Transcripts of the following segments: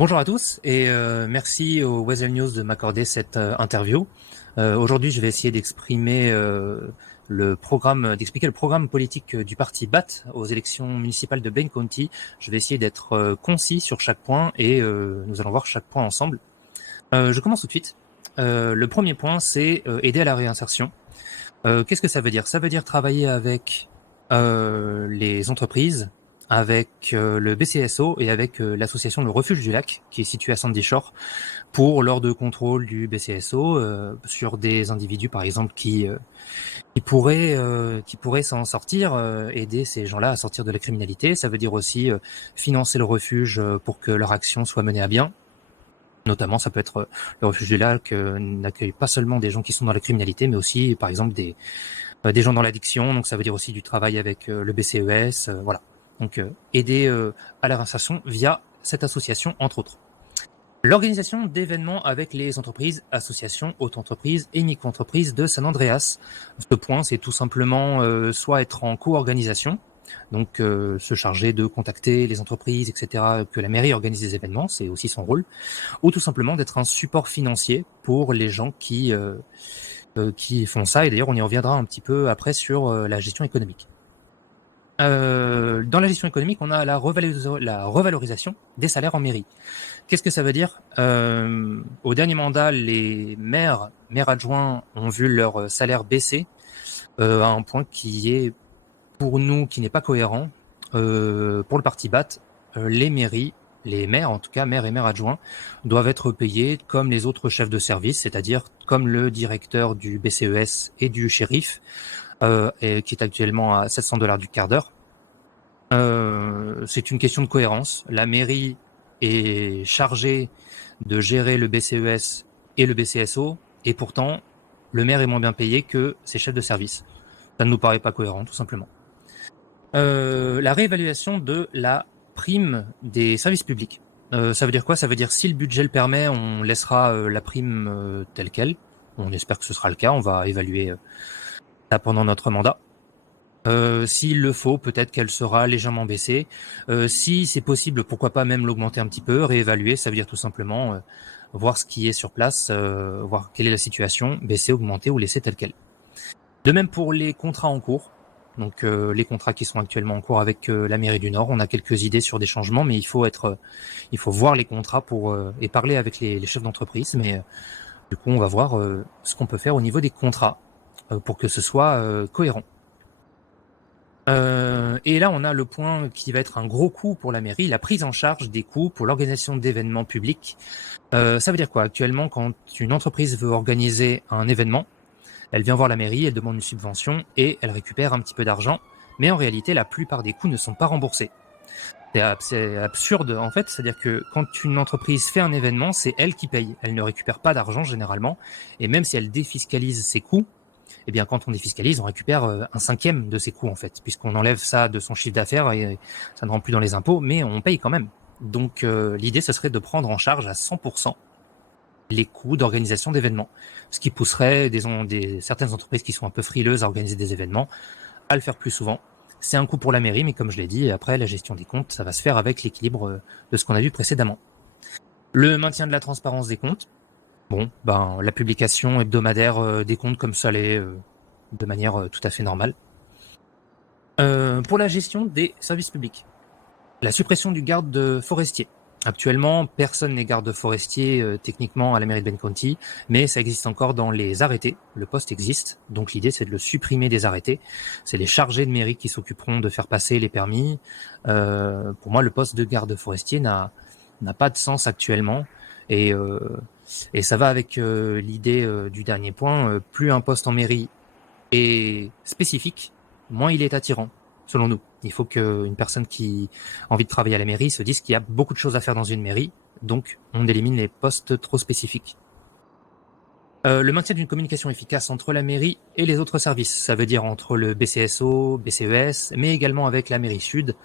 Bonjour à tous et merci au Weasel News de m'accorder cette interview. Aujourd'hui, je vais essayer d'exprimer d'expliquer le programme politique du parti BAT aux élections municipales de Blaine County. Je vais essayer d'être concis sur chaque point et nous allons voir chaque point ensemble. Je commence tout de suite. Le premier point, c'est aider à la réinsertion. Qu'est-ce que ça veut dire? Ça veut dire travailler avec les entreprises, avec le BCSO et avec l'association Le Refuge du Lac, qui est située à Sandy Shore, pour lors de contrôle du BCSO sur des individus, par exemple, qui pourraient s'en sortir, aider ces gens-là à sortir de la criminalité. Ça veut dire aussi financer le refuge pour que leur action soit menée à bien. Notamment, ça peut être le Refuge du Lac n'accueille pas seulement des gens qui sont dans la criminalité, mais aussi, par exemple, des gens dans l'addiction, donc ça veut dire aussi du travail avec le BCES, voilà. Donc aider à la réinsertion via cette association, entre autres. L'organisation d'événements avec les entreprises, associations, auto-entreprises et micro-entreprises de San Andreas. Ce point, c'est tout simplement soit être en co-organisation, donc se charger de contacter les entreprises, etc., que la mairie organise des événements, c'est aussi son rôle, ou tout simplement d'être un support financier pour les gens qui font ça, et d'ailleurs on y reviendra un petit peu après sur la gestion économique. Dans la gestion économique, on a la revalorisation des salaires en mairie. Qu'est-ce que ça veut dire? Au dernier mandat, les maires adjoints ont vu leur salaire baisser à un point qui est, pour nous, qui n'est pas cohérent. Pour le parti BAT, les maires, en tout cas maires et maires adjoints, doivent être payés comme les autres chefs de service, c'est-à-dire comme le directeur du BCES et du shérif, qui est actuellement à $700 du quart d'heure. C'est une question de cohérence. La mairie est chargée de gérer le BCES et le BCSO, et pourtant, le maire est moins bien payé que ses chefs de service. Ça ne nous paraît pas cohérent, tout simplement. La réévaluation de la prime des services publics. Ça veut dire quoi? Ça veut dire si le budget le permet, on laissera la prime telle quelle. On espère que ce sera le cas. On va évaluer ça pendant notre mandat. S'il le faut, peut-être qu'elle sera légèrement baissée. Si c'est possible, pourquoi pas même l'augmenter un petit peu, réévaluer, ça veut dire tout simplement voir ce qui est sur place, voir quelle est la situation, baisser, augmenter ou laisser tel quel. De même pour les contrats en cours. Donc les contrats qui sont actuellement en cours avec la mairie du Nord, on a quelques idées sur des changements, mais il faut voir les contrats et parler avec les chefs d'entreprise. Mais du coup, on va voir ce qu'on peut faire au niveau des contrats pour que ce soit cohérent. Et là, on a le point qui va être un gros coût pour la mairie, la prise en charge des coûts pour l'organisation d'événements publics. Ça veut dire quoi? Actuellement, quand une entreprise veut organiser un événement, elle vient voir la mairie, elle demande une subvention et elle récupère un petit peu d'argent. Mais en réalité, la plupart des coûts ne sont pas remboursés. C'est absurde en fait, c'est-à-dire que quand une entreprise fait un événement, c'est elle qui paye. Elle ne récupère pas d'argent généralement. Et même si elle défiscalise ses coûts, eh bien, quand on défiscalise, on récupère un cinquième de ses coûts, en fait, puisqu'on enlève ça de son chiffre d'affaires et ça ne rentre plus dans les impôts, mais on paye quand même. Donc, l'idée, ce serait de prendre en charge à 100% les coûts d'organisation d'événements, ce qui pousserait certaines entreprises qui sont un peu frileuses à organiser des événements à le faire plus souvent. C'est un coût pour la mairie, mais comme je l'ai dit, après, la gestion des comptes, ça va se faire avec l'équilibre de ce qu'on a vu précédemment. Le maintien de la transparence des comptes. Bon, la publication hebdomadaire des comptes comme ça l'est de manière tout à fait normale. Pour la gestion des services publics, la suppression du garde forestier. Actuellement, personne n'est garde forestier techniquement à la mairie de Blaine County, mais ça existe encore dans les arrêtés. Le poste existe, donc l'idée c'est de le supprimer des arrêtés. C'est les chargés de mairie qui s'occuperont de faire passer les permis. Pour moi, le poste de garde forestier n'a pas de sens actuellement, et ça va avec l'idée du dernier point. Plus un poste en mairie est spécifique, moins il est attirant, selon nous. Il faut qu'une personne qui a envie de travailler à la mairie se dise qu'il y a beaucoup de choses à faire dans une mairie, donc on élimine les postes trop spécifiques. Le maintien d'une communication efficace entre la mairie et les autres services, ça veut dire entre le BCSO, BCES, mais également avec la mairie sud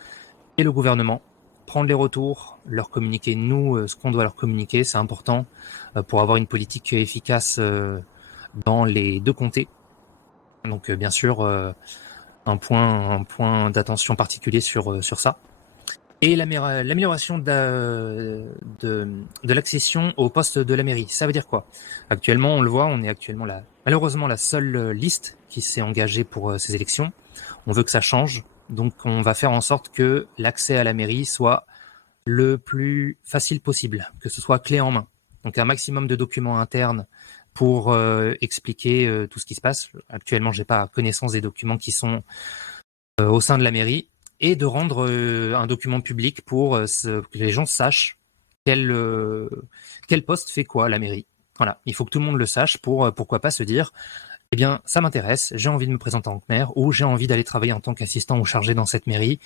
et le gouvernement. Prendre les retours, leur communiquer, nous, ce qu'on doit leur communiquer, c'est important pour avoir une politique efficace dans les deux comtés. Donc bien sûr, un point d'attention particulier sur ça. et l'amélioration de l'accession au poste de la mairie. Ça veut dire quoi? Actuellement, on le voit, on est actuellement malheureusement la seule liste qui s'est engagée pour ces élections. On veut que ça change, donc on va faire en sorte que l'accès à la mairie soit le plus facile possible, que ce soit clé en main. Donc un maximum de documents internes pour expliquer tout ce qui se passe. Actuellement, j'ai pas connaissance des documents qui sont au sein de la mairie, et de rendre un document public pour que les gens sachent quel poste fait quoi à la mairie. Voilà, il faut que tout le monde le sache pour pourquoi pas se dire, eh bien, ça m'intéresse, j'ai envie de me présenter en tant que maire, ou j'ai envie d'aller travailler en tant qu'assistant ou chargé dans cette mairie.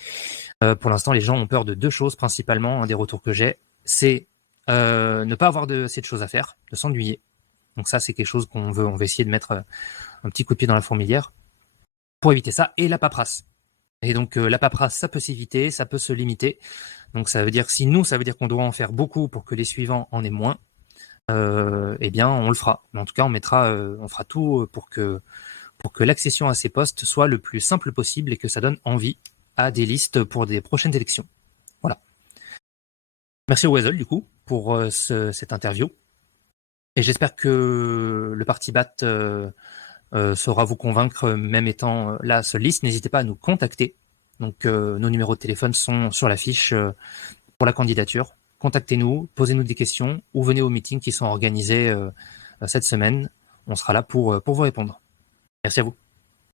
Pour l'instant, les gens ont peur de deux choses principalement. Un des retours que j'ai, c'est ne pas avoir assez de choses à faire, de s'ennuyer. Donc ça, c'est quelque chose on va essayer de mettre un petit coup de pied dans la fourmilière pour éviter ça, et la paperasse. Et donc la paperasse, ça peut s'éviter, ça peut se limiter. Donc ça veut dire que ça veut dire qu'on doit en faire beaucoup pour que les suivants en aient moins. Eh bien, on le fera. Mais en tout cas, on fera tout pour que l'accession à ces postes soit le plus simple possible et que ça donne envie à des listes pour des prochaines élections. Voilà. Merci au Weasel, du coup, pour cette interview. Et j'espère que le Parti BAT saura vous convaincre, même étant la seule liste. N'hésitez pas à nous contacter. Donc, nos numéros de téléphone sont sur la fiche pour la candidature. Contactez-nous, posez-nous des questions ou venez aux meetings qui sont organisés cette semaine. On sera là pour vous répondre. Merci à vous.